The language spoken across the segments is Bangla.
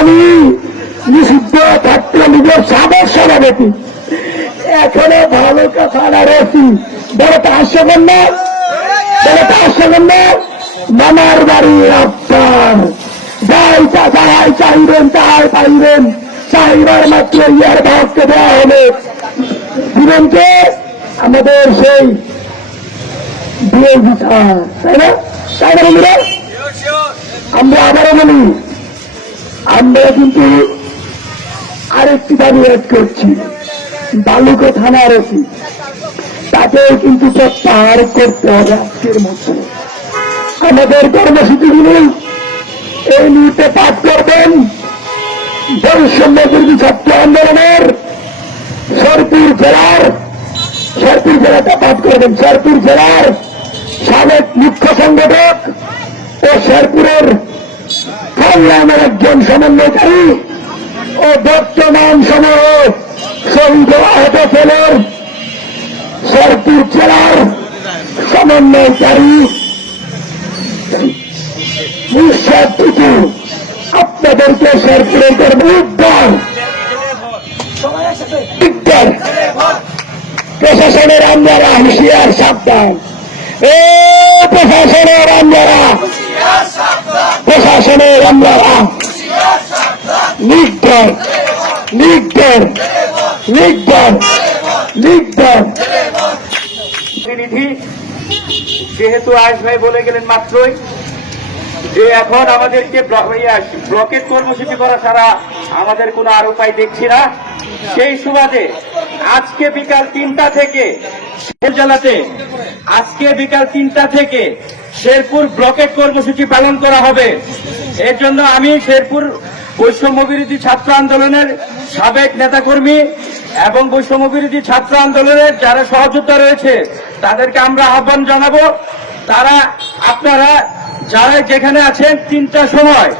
আমি নিষিদ্ধ সভাপতি। এখনও ভালো কথা রয়েছি। মামার বাড়ি আপনার যাই যাই চাইবেন তাই পাইবেন চাইবার মাত্র ইয়ার ভাগকে দেওয়া হবে। দিবেনকে আমাদের সেই বিএনপি তাই না? তাই না আমরা আবারও বলি আমরা কিন্তু আরেকটি দাবি অ্যাড করছি, বালুকো থানার ওসি তাকেও কিন্তু প্রত্যাহার করতে হবে আজকের মধ্যে আমাদের কর্মসূচিগুলি এই মুহূর্তে পাঠ করবেন বৈষম্য ছাত্র আন্দোলনের শেরপুর জেলার শেরপুর জেলাটা পাঠ করবেন শেরপুর জেলার সাবেক মুখ্য সংগঠক কল্যাণের একজন সমন্বয়কারী ও বর্তমান সময়ে শহীদ আহত ছেলের শেরপুর জেলার সমন্বয়কারী নিঃশ্বাস টুকু আপনাদেরকে শেরপুরের করব উদ্ধার। প্রশাসনের আমলারা হুঁশিয়ার সাবধান। এ প্রশাসনের আমলারা নির্ভর নির্ভর নির্ভর নির্ভর প্রতিনিধি, যেহেতু আয়স ভাই বলে গেলেন মাত্রই, যে এখন আমাদেরকে ব্ল- ব্লকেট কর্মসূচি করা ছাড়া আমাদের কোনো আর উপায় দেখছি না। সেই সুবাদে আজকে বিকাল তিনটা থেকে জেলাতে, আজকে বিকাল তিনটা থেকে শেরপুর ব্লকেট কর্মসূচি পালন করা হবে। এর জন্য আমি শেরপুর বৈষম্য বিরোধী ছাত্র আন্দোলনের সাবেক নেতাকর্মী এবং বৈষম্য বিরোধী ছাত্র আন্দোলনের যারা সহযোগিতা রয়েছে, তাদেরকে আমরা আহ্বান জানাব। তারা, আপনারা যারা যেখানে আছেন তিনটা সময়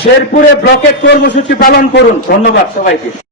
শেরপুরে ব্লকেট কর্মসূচি পালন করুন। ধন্যবাদ সবাইকে।